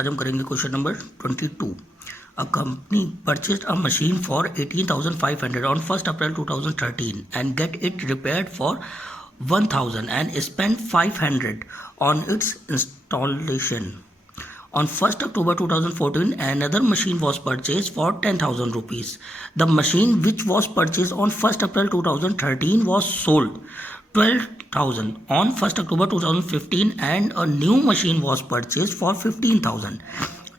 आज हम करेंगे question number 22। A company purchase a machine for 18,500 on 1 April 2013 and get it repaired for 1,000 and spend 500 on it's installation. On 1st October 2014, another machine was purchased for 10,000 rupees. The machine which was purchased on 1st April 2013 was sold 12,000 on 1st October 2015 and a new machine was purchased for 15,000.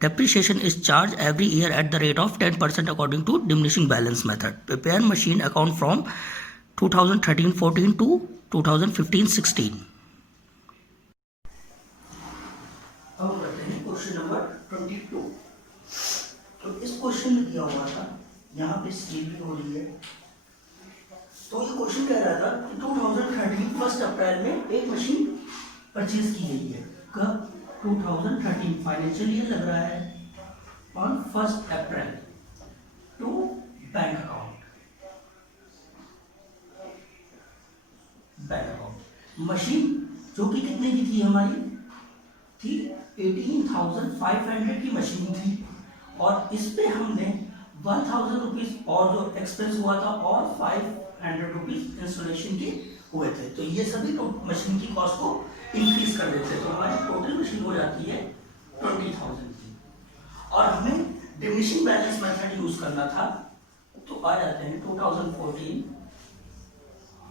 Depreciation is charged every year at the rate of 10% according to diminishing balance method. Prepare machine account from 2013-14 to 2015-16. अब करते हैं question number 22। तो इस question में दिया हुआ था, यहाँ पे स्टेटमेंट हो रही है। तो ये क्वेश्चन कह रहा था कि 2013 1 अप्रैल में एक मशीन परचेज की गई है। कब? 2013 फाइनेंशियल ईयर लग रहा है on 1 April to bank account. Machine जो कि कितने की थी हमारी? थी 18,500 की मशीन थी और इस पे हमने 1,000 रुपीज और जो एक्सपेंस हुआ था और 500 रुपीज इंस्टॉलेशन के हुए थे। तो ये सभी मशीन की कॉस्ट को इंक्रीज कर देते हैं। तो हमारी टोटल मशीन हो जाती है 20,000 की और हमें डिमिनिशिंग बैलेंस मेथड यूज करना था। तो आ जाते हैं 2014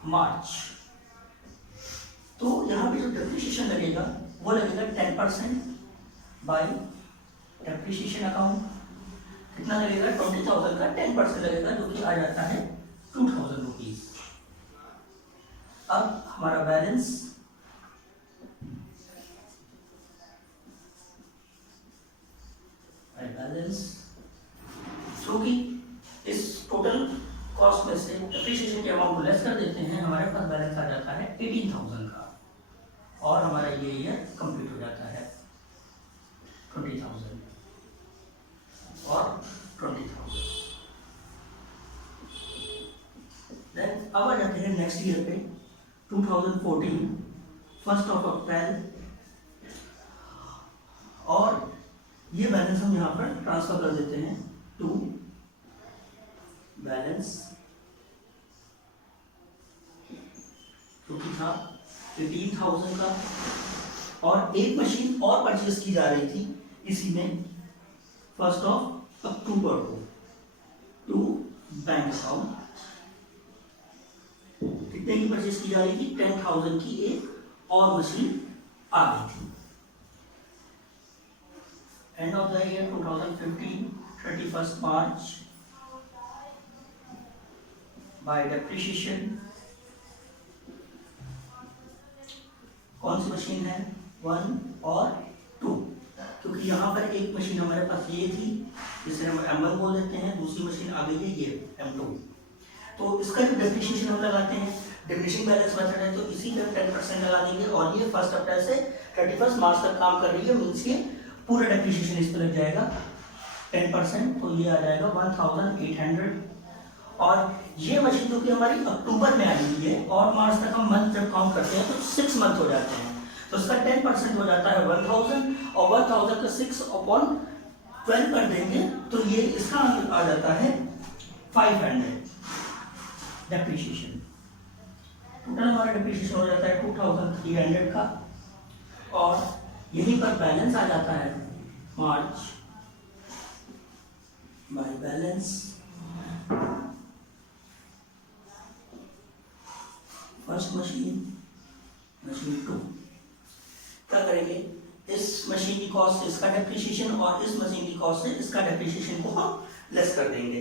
मार्च। तो यहाँ पे जो डेप्रिसिएशन लगेगा वो लगेगा 10% बाई डेप्रिसिएशन अकाउंट। कितना लगेगा? 20,000 का 10% लगेगा, जो कि आ जाता है 2,000 रुपीज। अब हमारा बैलेंस जो कि इस टोटल कॉस्ट में से डेप्रिसिएशन के अमाउंट को लेस कर देते हैं, हमारे पास बैलेंस आ जाता है 18,000 का और हमारा ये ईयर कंप्लीट हो जाता है 20,000 और 20,000। देन अब आ जाते हैं नेक्स्ट ईयर पे 2014 1 अप्रैल और ये बैलेंस हम यहाँ पर ट्रांसफर कर देते हैं टू बैलेंस जो कि था 18,000 का और एक मशीन और परचेज की जा रही थी इसी में 1 अक्टूबर को टू बैंक अकाउंट। कितने की परचेज की जा रही थी? 10,000 की एक और मशीन आ गई थी। End of the year 2015 31 March bye depreciation कौन सी मशीन है? 1 और 2, क्योंकि यहाँ पर एक मशीन हमारे पास ये थी जिसे हम M1 बोल देते हैं, दूसरी मशीन आ गई है ये M2। तो इसका जो डेप्रिसिएशन हम लगाते हैं डिमिनिशिंग बैलेंस मेथड है, तो इसी का 10% लगा देंगे और ये 1 अप्रैल से 31 मार्च तक काम कर रही है, मीन्स ये पूरा डेप्रिसिएशन इस पर लग जाएगा 10%। तो ये आ जाएगा 1,800 और ये मशीन जो कि हमारी अक्टूबर में आई हुई है और मार्च तक हम मंथ जब काउंट करते हैं तो 6 मंथ हो जाते हैं। तो इसका 10% हो जाता है 1,000 और 1,000 का 6/12 कर देंगे तो ये इसका आ जाता है 500 डेप्रिसिएशन। टोटल हमारा डेप्रिसिएशन हो जाता है 2,300 का और यहीं पर बैलेंस आ जाता है मार्च बाय बैलेंस फर्स्ट मशीन 2। क्या करेंगे? इस मशीन की कॉस्ट से इसका डेप्रिसिएशन और इस मशीन की कॉस्ट से इसका डेप्रिसिएशन को हम लेस कर देंगे,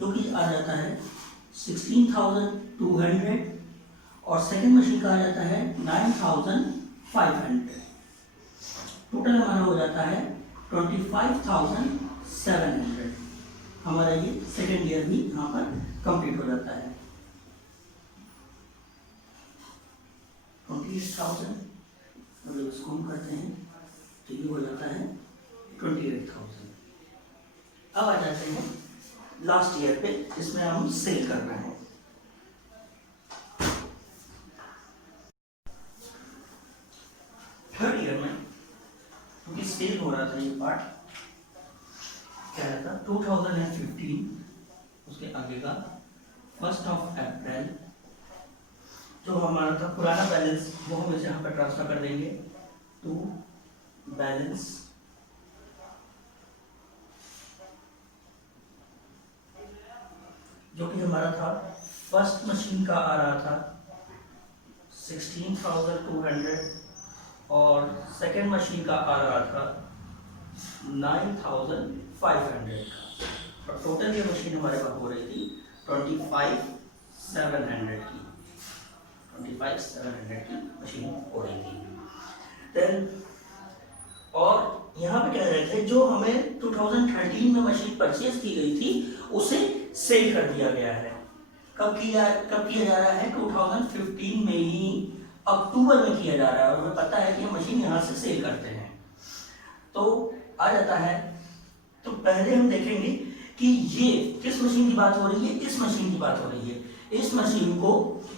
जो कि आ जाता है 16,200 और सेकंड मशीन का आ जाता है 9,500। टोटल हमारा हो जाता है 25,700। हमारा ये सेकेंड ईयर भी यहाँ पर कंप्लीट हो जाता है। 28,000 जब इसको हम करते हैं तो ये हो जाता है 28,000। अब आ जाते हैं लास्ट ईयर पे जिसमें हम सेल कर रहे हैं। थर्ड ईयर में क्योंकि सेल हो रहा था ये पार्ट, 2015 उसके आगे का 1 अप्रैल जो हमारा था पुराना बैलेंस वो हम इसे यहाँ पर ट्रांसफर कर देंगे टू बैलेंस जो कि हमारा था फर्स्ट मशीन का आ रहा था 16,200 और सेकेंड मशीन का आ रहा था 9,500 और टोटल ये मशीन हमारे पास हो रही थी 25,700 की 25,700 की मशीन हो रही थी। देन और यहाँ पे कह रहे थे जो हमें 2013 में मशीन परचेज की गई थी उसे सेल कर दिया गया है। कब किया जा रहा है? 2015 में ही अक्टूबर में किया जा रहा है और हमें पता है कि हम मशीन यहाँ से सेल करते हैं तो आ जाता है। तो पहले हम देखेंगे कि ये किस मशीन की बात हो रही है। इस मशीन की बात हो रही है। इस मशीन को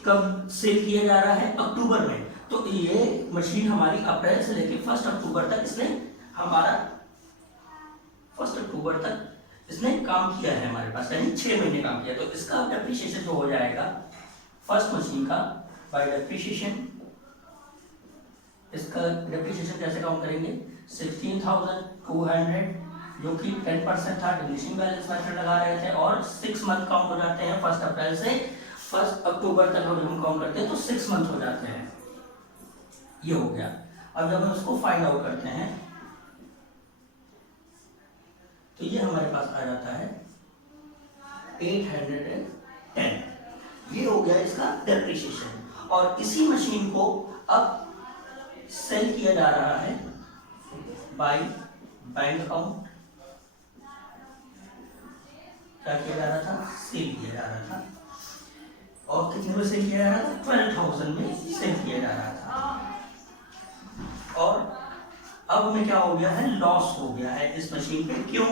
कब सेल किया जा रहा है? अक्टूबर में। तो ये मशीन हमारी अप्रैल से लेकर 1 अक्टूबर तक इसने हमारा 1 अक्टूबर तक इसने काम किया है हमारे पास, यानी 6 महीने काम किया। तो इसका डेप्रिसिएशन जो हो जाएगा फर्स्ट मशीन का बाय डेप्रिसिएशन, इसका डेप्रिसिएशन कैसे काउंट करेंगे? 16,200 जो कि 10% था, डिमिनिशिंग बैलेंस मेथड लगा रहे थे और 6 मंथ काउंट हो जाते हैं 1 अप्रैल से 1 अक्टूबर तक हम काउंट करते हैं तो 6 मंथ हो जाते हैं। ये हो गया। अब जब हम इसको फाइंड आउट करते हैं तो ये हमारे पास आ जाता है 810। ये हो गया इसका डेप्रिसिएशन और इसी मशीन को अब सेल किया जा रहा है बाय बैंक अकाउंट। क्या किया जा रहा था? सेल किया जा रहा था और कितने में सेल किया जा रहा था? 12,000 में सेल किया जा रहा था। और अब हमें क्या हो गया है? लॉस हो गया है इस मशीन पे। क्यों?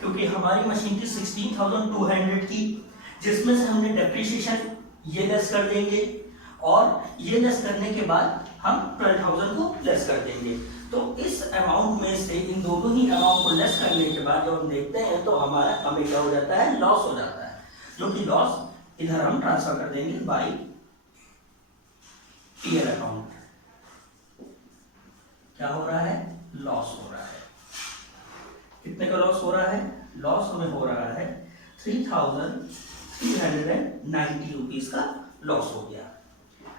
क्योंकि हमारी मशीन थी 16,200 की जिसमें से हमने डेप्रिसिएशन ये लेस कर देंगे और ये लेस करने के बाद हम 12,000 को लेस कर देंगे। तो इस अमाउंट में से इन दोनों ही अमाउंट को लेस करने के बाद जब हम देखते हैं तो हमें क्या हो जाता है? लॉस हो जाता है, जो कि लॉस इधर हम ट्रांसफर कर देंगे बाय पीएल अकाउंट। क्या हो रहा है? लॉस हो रहा है। कितने का लॉस हो रहा है? लॉस हमें हो रहा है 3,390 रुपीज का लॉस हो गया।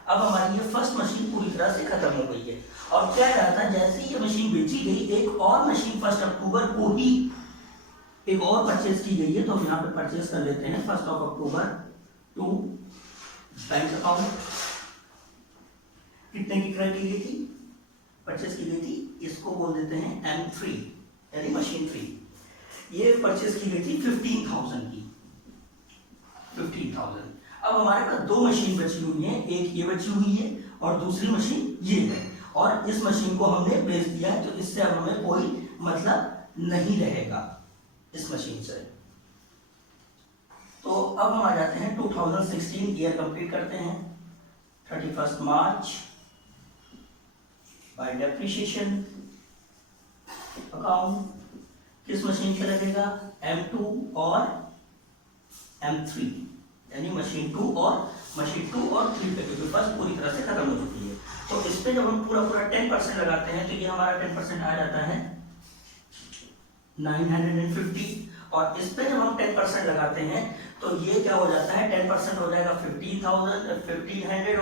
अब हमारी ये फर्स्ट मशीन पूरी तरह से खत्म हो गई है और क्या रहा था? जैसे ये मशीन बेची गई एक और मशीन 1 अक्टूबर को ही एक और परचेज की गई है। तो हम यहाँ पे परचेज कर लेते हैं 1 अक्टूबर टू बैंक अकाउंट। कितने की क्रय की गई थी? परचेज की गई थी, इसको बोल देते हैं M3 यानी मशीन 3। ये परचेज की गई थी 15,000 की, 15,000। अब हमारे पास 2 मशीन बची हुई है, एक ये बची हुई है और दूसरी मशीन ये है और इस मशीन को हमने बेच दिया है तो इससे अब हमें कोई मतलब नहीं रहेगा इस मशीन से। तो अब हम आ जाते हैं 2016 ईयर कंप्लीट करते हैं 31 मार्च बाय डेप्रिसिएशन अकाउंट किस मशीन पे लगेगा? M2 और M3 यानी मशीन 2 और 3 पे, क्योंकि फर्स्ट पूरी तरह से खत्म हो चुकी है। तो इस पे जब हम पूरा 10% लगाते हैं तो ये हमारा 10% आ जाता है 950 और इस पे जब हम 10% लगाते हैं तो ये क्या हो जाता है? 10% हो जाएगा 15,000 और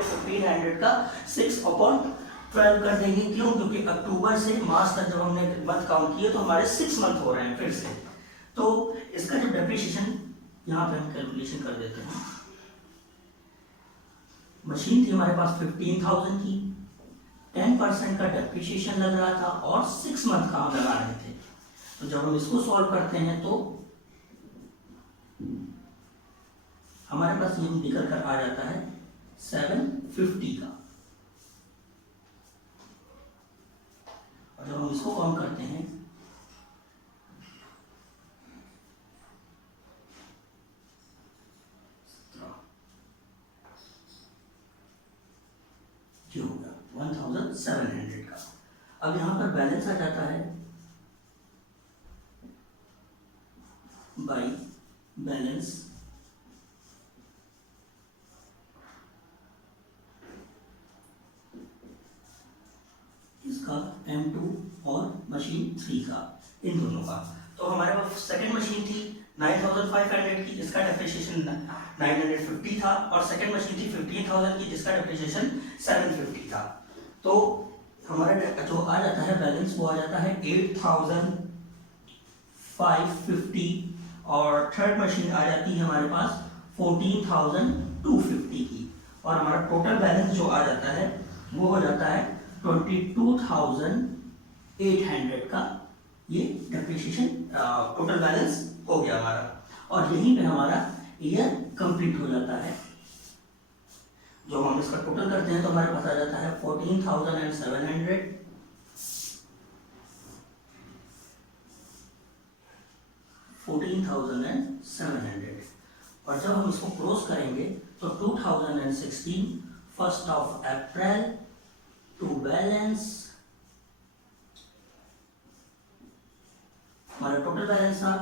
1500 का 6/12 कर देंगे। क्यों? क्योंकि अक्टूबर से मार्च तक जब हमने मंथ काउंट किए तो हमारे 6 मंथ हो रहे हैं फिर से। तो इसका जो डेप्रिसिएशन यहाँ पे हम कैलकुलेशन कर देते हैं। मशीन थी हमारे पास 15,000 की, 10% का डेप्रिसिएशन लग रहा था और 6 मंथ का हम लगा रहे थे। तो जब हम इसको सॉल्व करते हैं तो हमारे पास ये निकल कर आ जाता है 750 का और जब हम इसको काउंट करते हैं जो होगा 1,700 का। अब यहां पर बैलेंस आ जाता है बाई बैलेंस इसका M2 और मशीन 3 का, इन दोनों का। तो हमारे पास सेकंड मशीन थी 9500 की, जिसका डेप्रिसिएशन 950 था, और सेकंड मशीन थी 15000 की, जिसका डेप्रिसिएशन 750 था। तो हमारा जो आ जाता है बैलेंस वो आ जाता है 8550, और थर्ड मशीन आ जाती है हमारे पास 14250 की, और हमारा टोटल बैलेंस जो आ जाता है वो हो जाता है 22800 का। ये डेप्रिसिएशन टोटल बैलेंस हो गया हमारा, और यहीं पे हमारा ईयर कंप्लीट हो जाता है। जो हम इसका टोटल करते हैं तो हमारे पास आ जाता है 14700, 14700, और जब हम इसको क्लोज करेंगे तो 2016 1 अप्रैल टू बैलेंस, हमारा टोटल बैलेंस था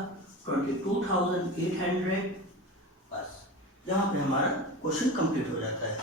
22800। बस यहाँ पे हमारा क्वेश्चन कंप्लीट हो जाता है।